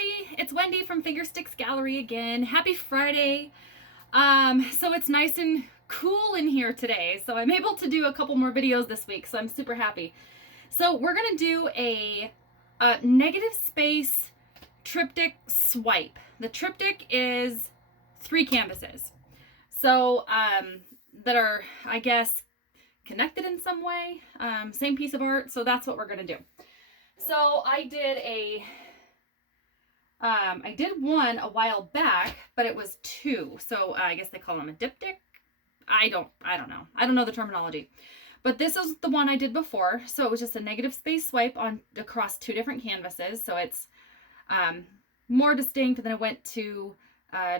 everybody, it's Wendy from Fingersticks Gallery again. Happy Friday. So it's nice and cool in here today, so I'm able to do a couple more videos this week, so I'm super happy. So we're gonna do a negative space triptych swipe. The triptych is 3 canvases, so that are, I guess, connected in some way, same piece of art, so that's what we're gonna do. So I did one a while back, but it was 2. So I guess they call them a diptych. I don't know. I don't know the terminology. But this is the one I did before. So it was just a negative space swipe across 2 different canvases. So it's more distinct, and then it went to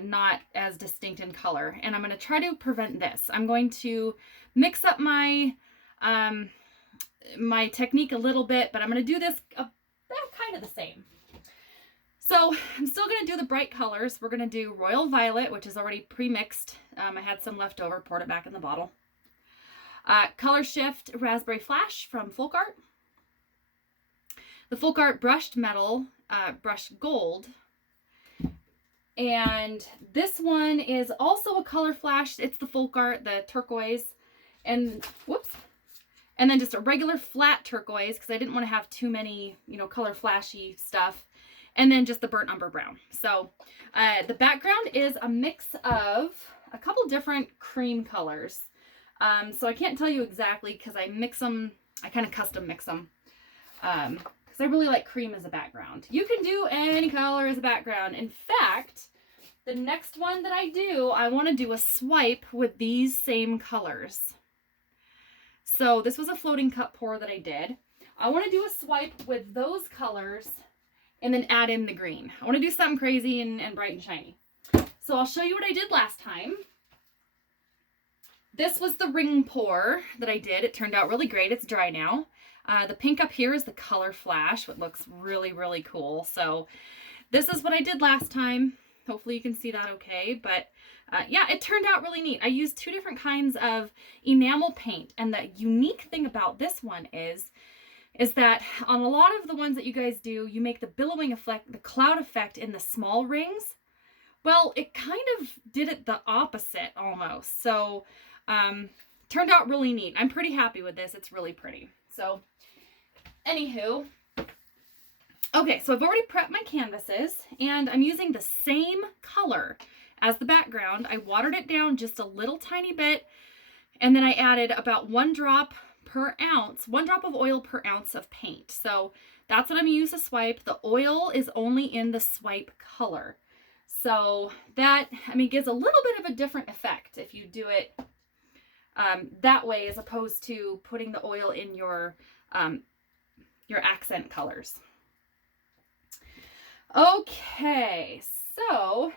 not as distinct in color. And I'm going to try to prevent this. I'm going to mix up my my technique a little bit, but I'm going to do this about kind of the same. So I'm still going to do the bright colors. We're going to do Royal Violet, which is already pre-mixed. I had some left over, poured it back in the bottle. Color Shift Raspberry Flash from Folk Art. The Folk Art Brushed Metal, Brushed Gold. And this one is also a color flash. It's the Folk Art, the turquoise. And, whoops. And then just a regular flat turquoise, because I didn't want to have too many, color flashy stuff. And then just the burnt umber brown. So the background is a mix of a couple different cream colors. So I can't tell you exactly because I mix them, I kind of custom mix them. Because I really like cream as a background. You can do any color as a background. In fact, the next one that I do, I want to do a swipe with these same colors. So this was a floating cup pour that I did. I want to do a swipe with those colors and then add in the green. I want to do something crazy and bright and shiny. So I'll show you what I did last time. This was the ring pour that I did. It turned out really great. It's dry now. The pink up here is the color flash, which looks really, really cool. So this is what I did last time. Hopefully you can see that okay. But yeah, it turned out really neat. I used 2 different kinds of enamel paint. And the unique thing about this one is that on a lot of the ones that you guys do, you make the billowing effect, the cloud effect in the small rings. Well, it kind of did it the opposite almost. So turned out really neat. I'm pretty happy with this. It's really pretty. So anywho, okay, so I've already prepped my canvases and I'm using the same color as the background. I watered it down just a little tiny bit, and then I added about 1 drop per ounce, 1 drop of oil per ounce of paint. So that's what I'm using to swipe. The oil is only in the swipe color. So that, gives a little bit of a different effect if you do it that way, as opposed to putting the oil in your accent colors. Okay, so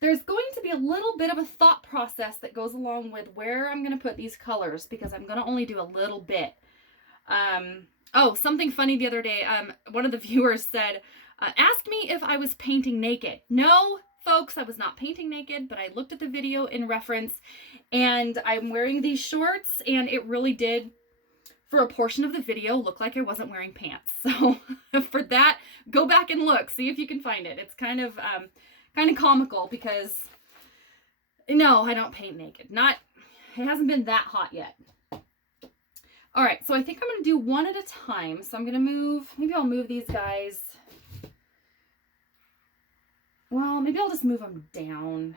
there's going to be a little bit of a thought process that goes along with where I'm going to put these colors, because I'm going to only do a little bit. Oh, something funny the other day, one of the viewers said, asked me if I was painting naked. No, folks, I was not painting naked, but I looked at the video in reference, and I'm wearing these shorts, and it really did, for a portion of the video, look like I wasn't wearing pants. So for that, go back and look, see if you can find it. It's kind of comical because, no, I don't paint naked. It hasn't been that hot yet. All right, so I think I'm going to do one at a time. So I'm going to maybe I'll move these guys. Well, maybe I'll just move them down.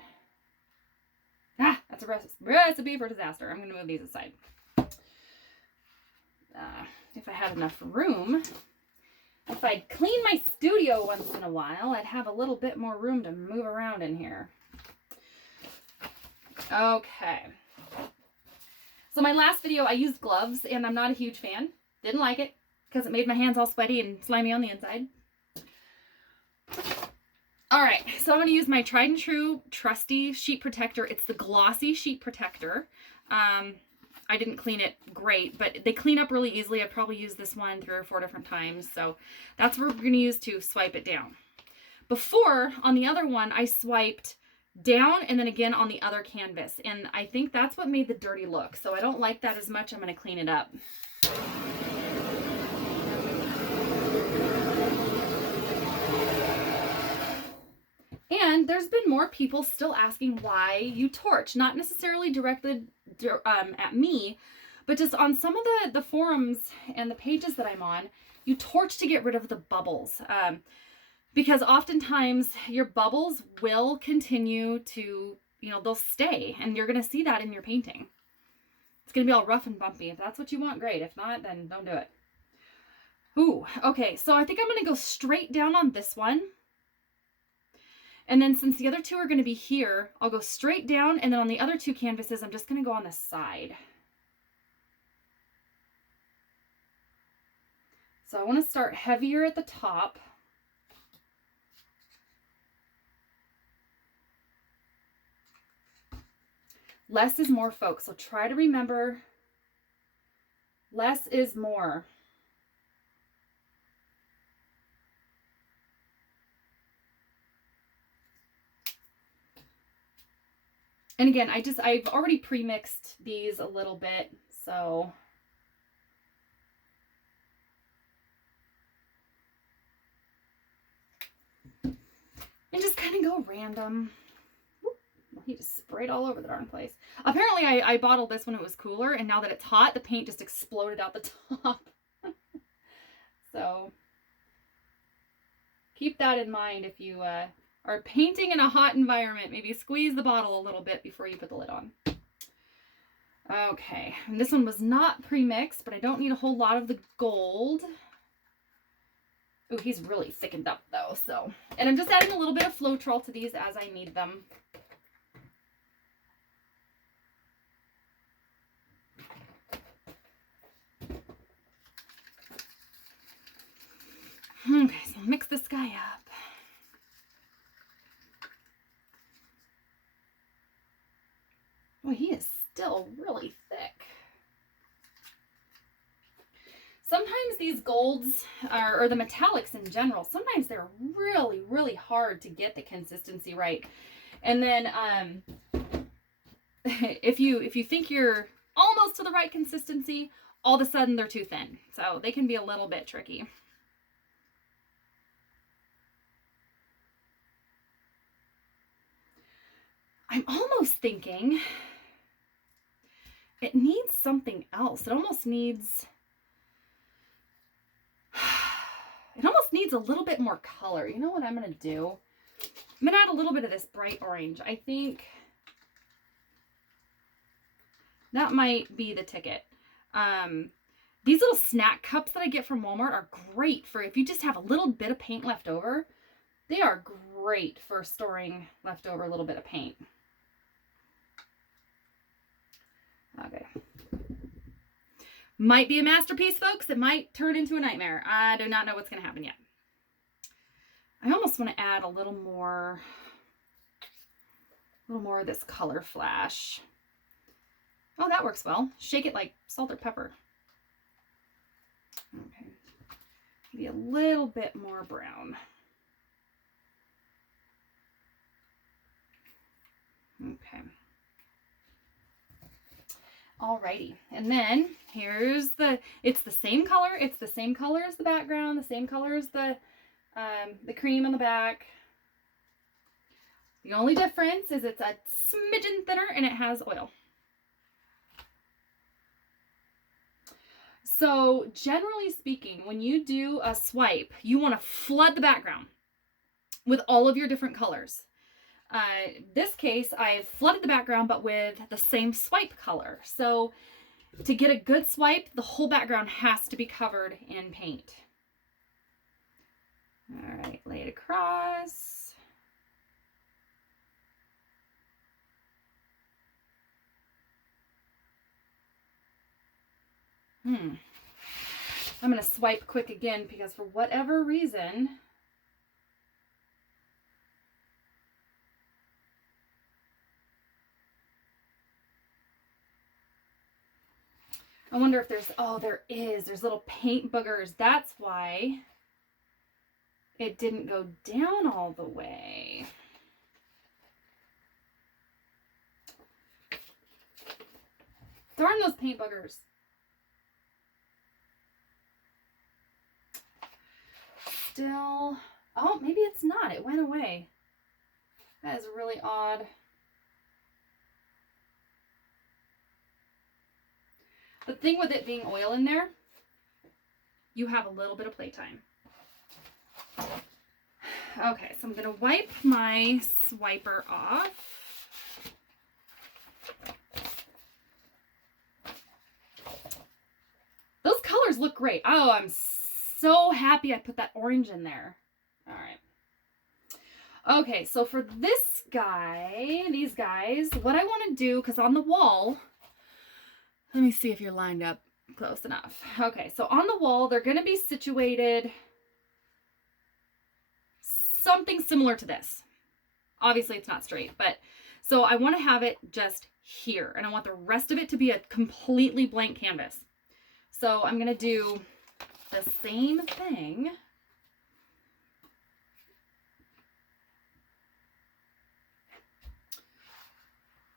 That's a recipe for disaster. I'm going to move these aside. If I had enough room. If I'd clean my studio once in a while, I'd have a little bit more room to move around in here. Okay. So my last video, I used gloves, and I'm not a huge fan. Didn't like it, because it made my hands all sweaty and slimy on the inside. All right, so I'm going to use my tried and true trusty sheet protector. It's the glossy sheet protector. I didn't clean it great, but they clean up really easily. I probably used this one 3 or 4 different times. So that's what we're going to use to swipe it down. Before, on the other one, I swiped down and then again on the other canvas. And I think that's what made the dirty look. So I don't like that as much. I'm going to clean it up. And there's been more people still asking why you torch, not necessarily directed at me, but just on some of the forums and the pages that I'm on, you torch to get rid of the bubbles. Because oftentimes your bubbles will continue to, they'll stay, and you're going to see that in your painting. It's going to be all rough and bumpy. If that's what you want, great. If not, then don't do it. Ooh, okay. So I think I'm going to go straight down on this one. And then since the other two are going to be here, I'll go straight down. And then on the other two canvases, I'm just going to go on the side. So I want to start heavier at the top. Less is more, folks. So try to remember, less is more. And again, I've already pre-mixed these a little bit, so. And just kind of go random. He just sprayed all over the darn place. Apparently I bottled this when it was cooler, and now that it's hot, the paint just exploded out the top. So keep that in mind if you are painting in a hot environment. Maybe squeeze the bottle a little bit before you put the lid on. Okay, and this one was not pre-mixed, but I don't need a whole lot of the gold. Oh, he's really thickened up though, so. And I'm just adding a little bit of Floetrol to these as I need them. Okay, so I'll mix this guy up. Oh, he is still really thick. Sometimes these golds or the metallics in general, sometimes they're really, really hard to get the consistency right. And then if you think you're almost to the right consistency, all of a sudden they're too thin. So they can be a little bit tricky. I'm almost thinking it needs something else. It almost needs a little bit more color. You know what I'm going to do? I'm going to add a little bit of this bright orange. I think that might be the ticket. These little snack cups that I get from Walmart are great for if you just have a little bit of paint left over. They are great for storing leftover little bit of paint. Okay. Might be a masterpiece, folks. It might turn into a nightmare. I do not know what's going to happen yet. I almost want to add a little more of this color flash. Oh, that works well. Shake it like salt or pepper. Okay. Maybe a little bit more brown. Okay. Alrighty, and then here's it's the same color. It's the same color as the background, the same color as the cream on the back. The only difference is it's a smidgen thinner and it has oil. So generally speaking, when you do a swipe, you want to flood the background with all of your different colors. This case, I've flooded the background, but with the same swipe color. So to get a good swipe, the whole background has to be covered in paint. All right, lay it across. I'm going to swipe quick again because for whatever reason, I wonder if there's, oh, there's little paint boogers. That's why it didn't go down all the way. Darn those paint boogers. Still, oh, maybe it's not. It went away. That is really odd. The thing with it being oil in there, you have a little bit of playtime. Okay, so I'm going to wipe my swiper off. Those colors look great. Oh, I'm so happy I put that orange in there. All right. Okay, so for this guy, these guys, what I want to do, because on the wall, let me see if you're lined up close enough. Okay, so on the wall, they're going to be situated something similar to this. Obviously, it's not straight, but so I want to have it just here, and I want the rest of it to be a completely blank canvas. So I'm going to do the same thing.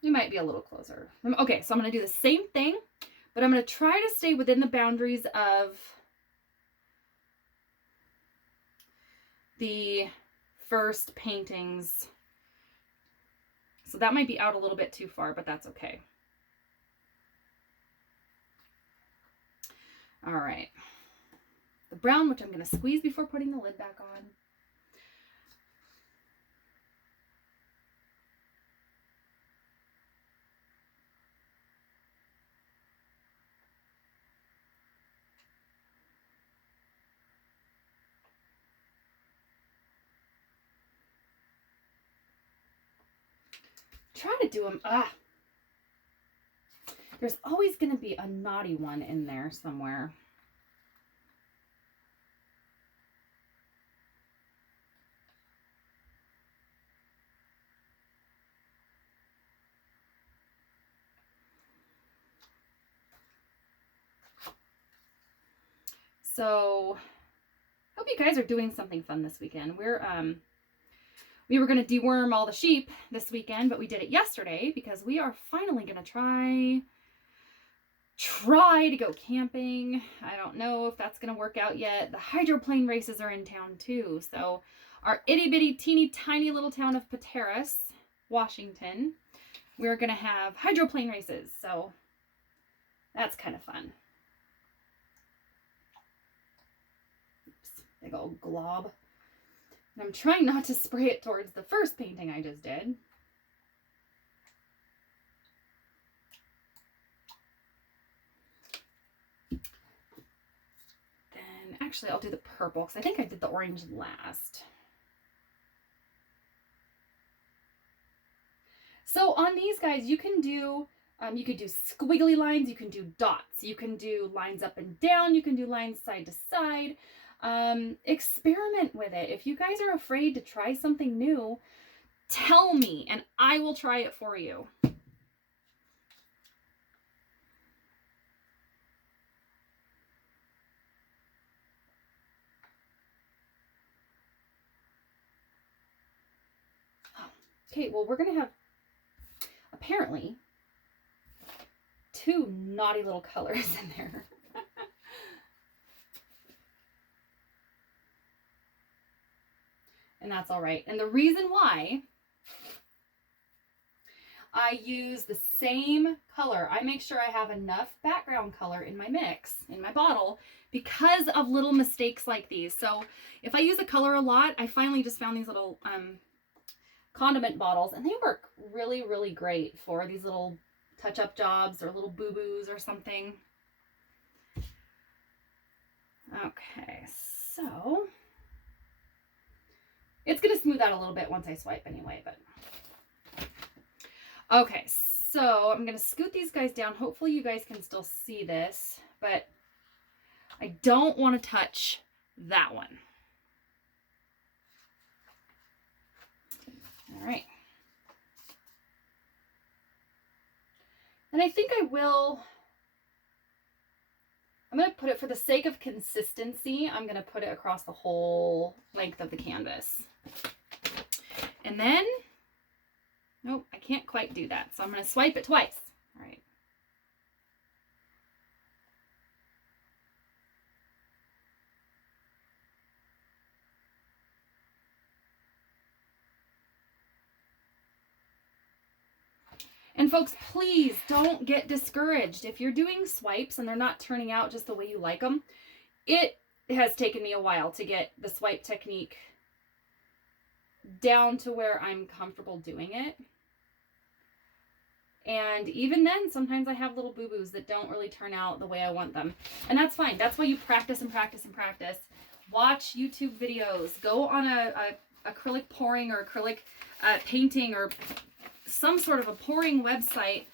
You might be a little closer. Okay, so I'm going to do the same thing, but I'm going to try to stay within the boundaries of the first paintings. So that might be out a little bit too far, but that's okay. All right. The brown, which I'm going to squeeze before putting the lid back on. Try to do them. There's always going to be a naughty one in there somewhere. So, hope you guys are doing something fun this weekend. We were going to deworm all the sheep this weekend, but we did it yesterday because we are finally going to try to go camping. I don't know if that's going to work out yet. The hydroplane races are in town too. So our itty bitty teeny tiny little town of Pateros, Washington, we're going to have hydroplane races. So that's kind of fun. Oops, big old glob. And I'm trying not to spray it towards the first painting I just did. Then actually I'll do the purple because I think I did the orange last. So on these guys, you can do you could do squiggly lines, you can do dots, you can do lines up and down, you can do lines side to side. Experiment with it. If you guys are afraid to try something new, tell me and I will try it for you. Okay, well, we're going to have apparently 2 naughty little colors in there. And that's all right. And the reason why I use the same color, I make sure I have enough background color in my mix, in my bottle, because of little mistakes like these. So if I use a color a lot, I finally just found these little condiment bottles, and they work really, really great for these little touch-up jobs or little boo-boos or something. Okay, so it's going to smooth out a little bit once I swipe anyway, but okay, so I'm going to scoot these guys down. Hopefully you guys can still see this, but I don't want to touch that one. All right. And I think I'm going to put it, for the sake of consistency, I'm going to put it across the whole length of the canvas. And then, nope, I can't quite do that. So I'm going to swipe it twice. All right. And folks, please don't get discouraged. If you're doing swipes and they're not turning out just the way you like them, it has taken me a while to get the swipe technique down to where I'm comfortable doing it. And even then, sometimes I have little boo-boos that don't really turn out the way I want them. And that's fine. That's why you practice and practice and practice. Watch YouTube videos. Go on a acrylic pouring or acrylic painting or some sort of a pouring website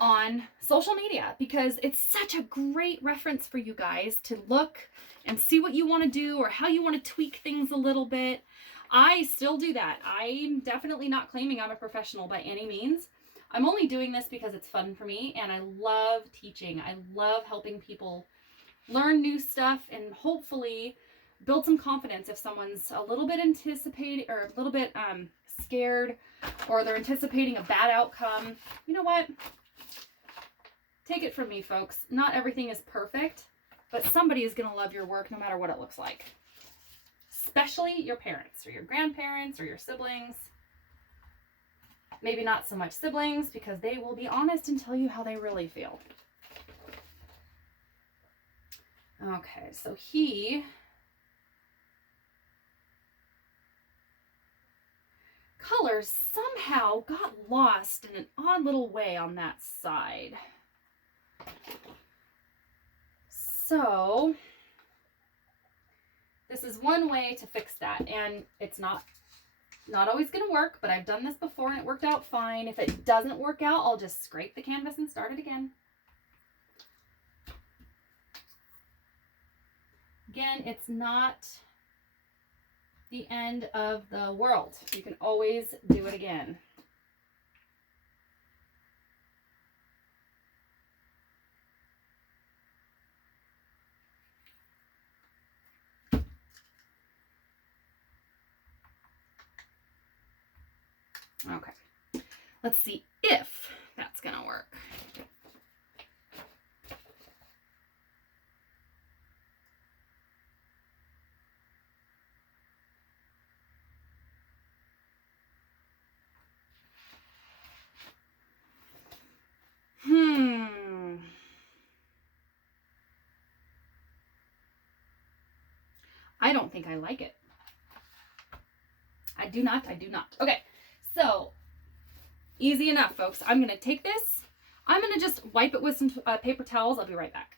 on social media, because it's such a great reference for you guys to look and see what you want to do or how you want to tweak things a little bit. I still do that. I'm definitely not claiming I'm a professional by any means. I'm only doing this because it's fun for me and I love teaching. I love helping people learn new stuff and hopefully build some confidence if someone's a little bit anticipating or a little bit scared, or they're anticipating a bad outcome. You know what? Take it from me, folks. Not everything is perfect, but somebody is going to love your work no matter what it looks like. Especially your parents or your grandparents or your siblings. Maybe not so much siblings, because they will be honest and tell you how they really feel. Okay, so colors somehow got lost in an odd little way on that side. So this is one way to fix that, and it's not always going to work, but I've done this before and it worked out fine. If it doesn't work out, I'll just scrape the canvas and start it again. Again, it's not the end of the world. You can always do it again. Okay, let's see if that's gonna work. I don't think I like it. I do not. Okay, so easy enough, folks. I'm gonna take this. I'm gonna just wipe it with some paper towels. I'll be right back.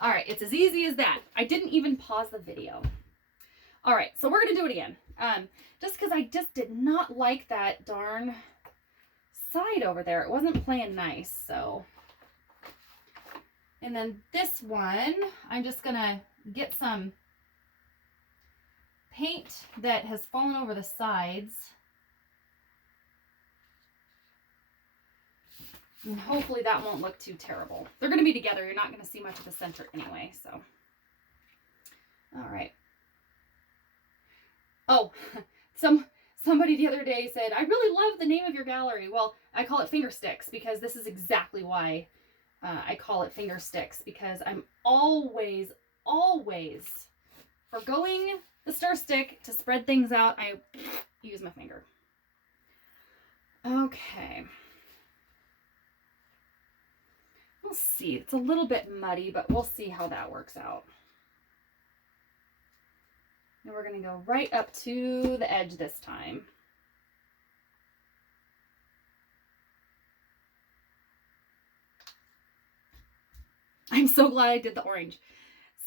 All right, it's as easy as that. I didn't even pause the video. All right, so we're gonna do it again. Just because I just did not like that darn side over there. It wasn't playing nice, so. And then this one, I'm just gonna get some paint that has fallen over the sides. And hopefully that won't look too terrible. They're going to be together. You're not going to see much of the center anyway, so. All right. Oh, somebody the other day said, I really love the name of your gallery. Well, I call it Finger Sticks because this is exactly why I call it Finger Sticks, because I'm always forgoing the stir stick to spread things out. I use my finger. Okay. We'll see. It's a little bit muddy, but we'll see how that works out. And we're going to go right up to the edge this time. I'm so glad I did the orange.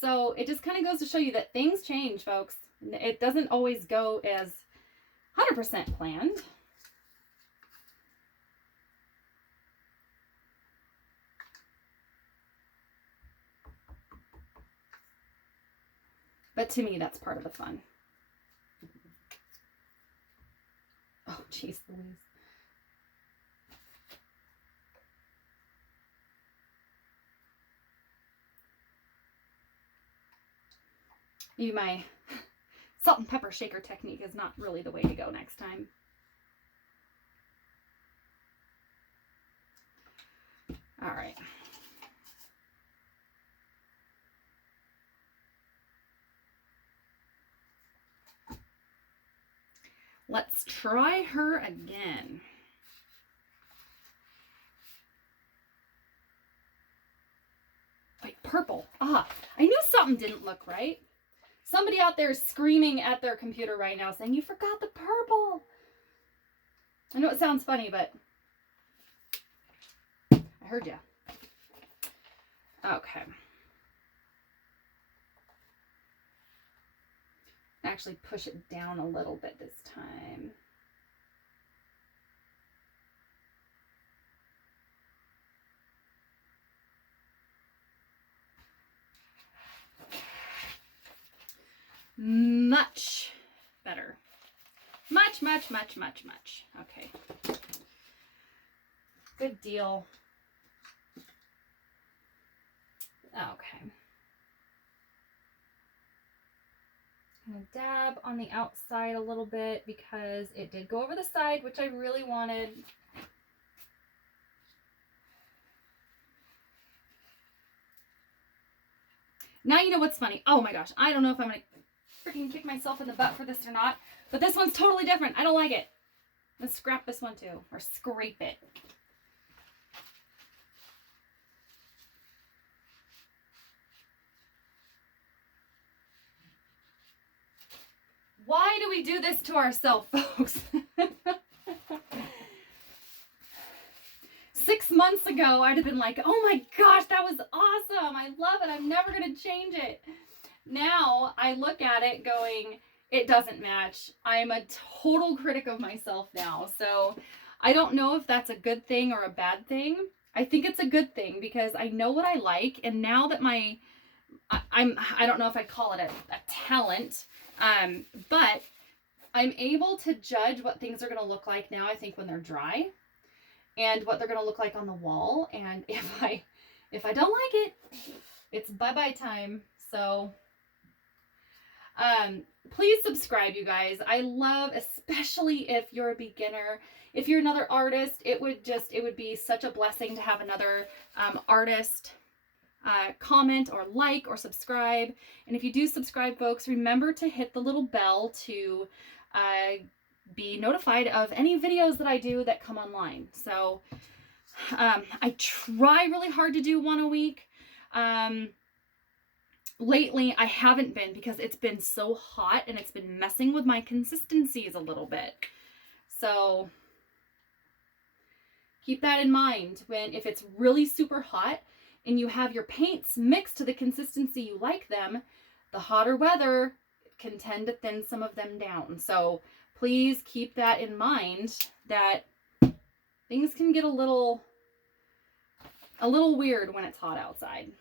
So it just kind of goes to show you that things change, folks. It doesn't always go as 100% planned. But to me, that's part of the fun. Oh, jeez Louise. Maybe my salt and pepper shaker technique is not really the way to go next time. All right. Let's try her again. Wait, purple. Ah, I knew something didn't look right. Somebody out there is screaming at their computer right now saying, you forgot the purple. I know it sounds funny, but I heard ya. Okay. Actually push it down a little bit this time. Much better. Much, much, much, much, much. Okay. Good deal. Okay. I'm going to dab on the outside a little bit because it did go over the side, which I really wanted. Now you know what's funny. Oh my gosh. I don't know if I'm going to freaking kick myself in the butt for this or not, but this one's totally different. I don't like it. Let's scrap this one too, or scrape it. Why do we do this to ourselves, folks? 6 months ago, I'd have been like, oh my gosh, that was awesome. I love it. I'm never going to change it. Now I look at it going, it doesn't match. I'm a total critic of myself now. So I don't know if that's a good thing or a bad thing. I think it's a good thing because I know what I like. And now that I don't know if I'd call it a talent, but I'm able to judge what things are going to look like now, I think, when they're dry and what they're going to look like on the wall. And if I don't like it, it's bye-bye time. So, please subscribe, you guys. I love, especially if you're a beginner, if you're another artist, it would be such a blessing to have another, artist comment or like or subscribe. And if you do subscribe, folks, remember to hit the little bell to be notified of any videos that I do that come online. So I try really hard to do one a week. Lately I haven't been because it's been so hot and it's been messing with my consistencies a little bit. So keep that in mind if it's really super hot and you have your paints mixed to the consistency you like them, the hotter weather can tend to thin some of them down. So please keep that in mind, that things can get a little weird when it's hot outside.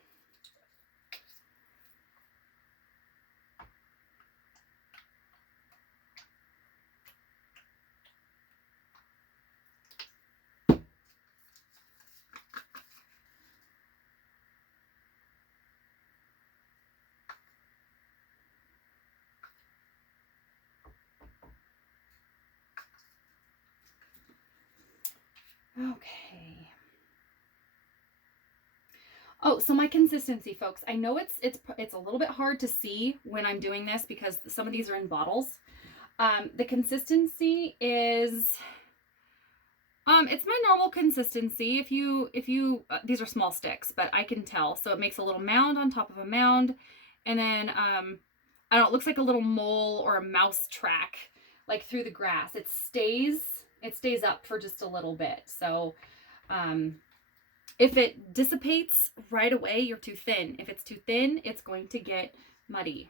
Okay. Oh, so my consistency, folks. I know it's a little bit hard to see when I'm doing this because some of these are in bottles. The consistency is it's my normal consistency. If you these are small sticks, but I can tell. So it makes a little mound on top of a mound, and then I don't know, it looks like a little mole or a mouse track like through the grass. It stays up for just a little bit. So if it dissipates right away, you're too thin. If it's too thin, it's going to get muddy.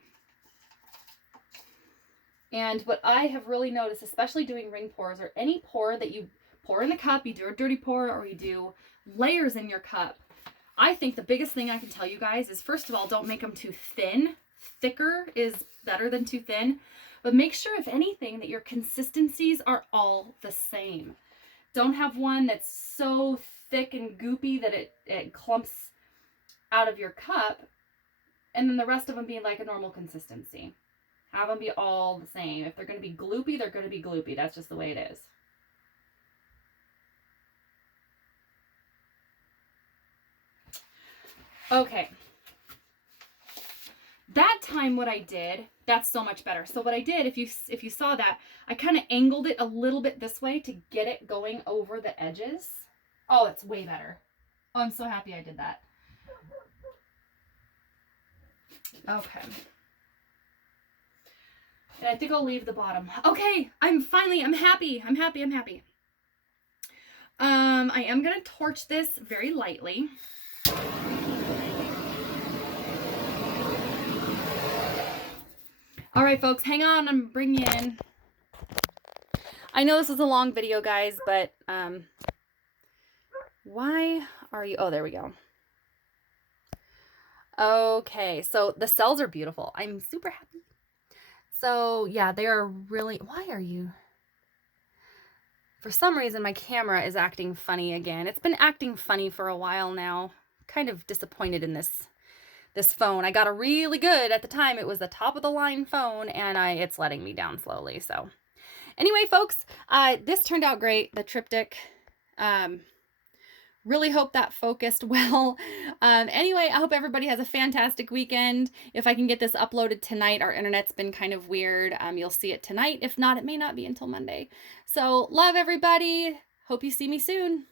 And what I have really noticed, especially doing ring pours or any pour that you pour in a cup, you do a dirty pour or you do layers in your cup, I think the biggest thing I can tell you guys is, first of all, don't make them too thin. Thicker is better than too thin. But make sure, if anything, that your consistencies are all the same. Don't have one that's so thick and goopy that it clumps out of your cup, and then the rest of them being like a normal consistency. Have them be all the same. If they're going to be gloopy, they're going to be gloopy. That's just the way it is. Okay. That time what I did, that's so much better. So what I did, if you saw that, I kind of angled it a little bit this way to get it going over the edges. Oh, it's way better. Oh, I'm so happy I did that. Okay. And I think I'll leave the bottom. Okay, I'm happy. I'm happy. I am going to torch this very lightly. All right, folks, hang on. I'm bringing in. I know this is a long video, guys, but why are you? Oh, there we go. Okay, so the cells are beautiful. I'm super happy. So yeah, they are really. Why are you? For some reason, my camera is acting funny again. It's been acting funny for a while now. Kind of disappointed in this phone. I got a really good, at the time, it was the top of the line phone, and it's letting me down slowly. So anyway, folks, this turned out great. The Triptych. Really hope that focused well. Anyway, I hope everybody has a fantastic weekend. If I can get this uploaded tonight, our internet's been kind of weird. You'll see it tonight. If not, it may not be until Monday. So love everybody. Hope you see me soon.